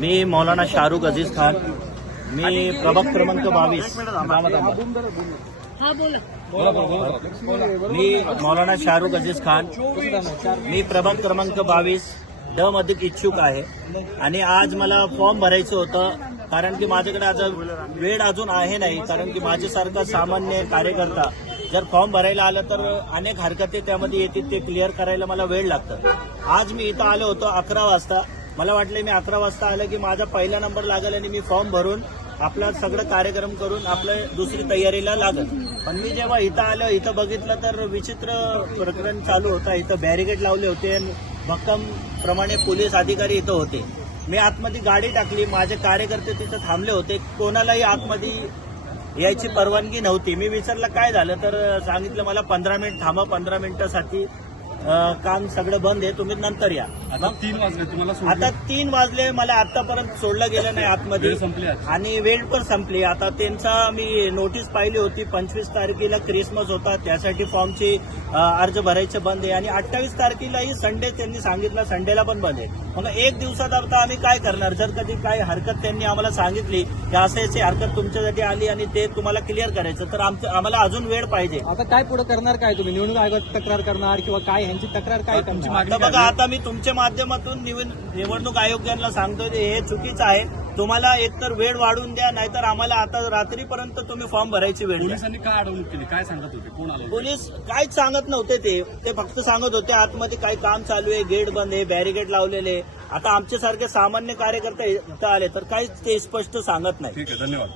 मी मौलाना शाहरुख अजीज खान, मी प्रभाग क्रमांक 22 मी मौलाना शाहरुख अजीज खान, मी प्रभाग क्रमांक 22 ड मध्ये इच्छुक आहे आणि आज मला फॉर्म भरायचं होतं कारण की माझ्याकडे आज वेळ अजून आहे नाही, कारण की माझ्यासारखा सामान्य कार्यकर्ता जर फॉर्म भरायला आलं तर अनेक हरकती त्यामध्ये येतील, ते क्लिअर करायला मला वेळ लागतं. आज मी इथं आलो होतो 11 वाजता. मला वाटलं मी 11 वाजता आलं की माझा पहिला नंबर लागेल आणि मी फॉर्म भरून आपला सगळं कार्यक्रम करून आपलं दुसरी तयारीला लागल. पण मी जेव्हा इथं आलो, इथं बघितलं तर विचित्र प्रकरण चालू होतं. इथं बॅरिकेड लावले होते, भक्कम प्रमाणे पोलीस अधिकारी इथं होते. मी आतमध्ये गाडी टाकली, माझे कार्यकर्ते तिथं थांबले होते, कोणालाही आतमध्ये यायची परवानगी नव्हती. मी विचारलं काय झालं, तर सांगितलं मला 15 मिनिट थांबा, 15 मिनिटासाठी काम सगळं बंद आहे, तुम्ही नंतर या. आता 3 वाजले तुम्हाला आता 3 वाजले, मला आतापर्यंत सोडलं गेलं नाही आतमध्ये आणि वेळ पण संपली. आता त्यांचा मी नोटीस पाहिली होती, 25 तारखेला क्रिसमस होता, त्यासाठी फॉर्मची अर्ज भरायचे बंद आहे आणि 28 तारखेलाही संडे त्यांनी सांगितलं, संडेला पण बंद आहे. मग एक दिवसात आता आम्ही काय करणार? जर कधी काही हरकत त्यांनी आम्हाला सांगितली की असं याची हरकत तुमच्यासाठी आली आणि ते तुम्हाला क्लिअर करायचं, तर आम्हाला अजून वेळ पाहिजे. आता काय पुढे करणार, काय तुम्ही निवडणूक आयोगात तक्रार करणार किंवा काय ह्यांची तक्रार काय करणार? आता बघा, आता मी तुमच्या माध्यमातून निवडणूक आयोगाला सांगतोय हे चुकीचं आहे. तुम्हाला एकतर वेळ वाढवून द्या, नाहीतर आम्हाला आता रात्रीपर्यंत तुम्ही फॉर्म भरायची वेळ द्या. पोलिसांनी काय अडवणूक केली, काय सांगत होते, कोण आलं? पोलीस काहीच सांगत नव्हते, ते फक्त सांगत होते आतमध्ये काही काम चालू आहे, गेट बंद आहे, बॅरिकेड लावलेले. आता आमच्यासारखे सामान्य कार्यकर्ते इथं आले तर काहीच ते स्पष्ट सांगत नाही. ठीक आहे, धन्यवाद.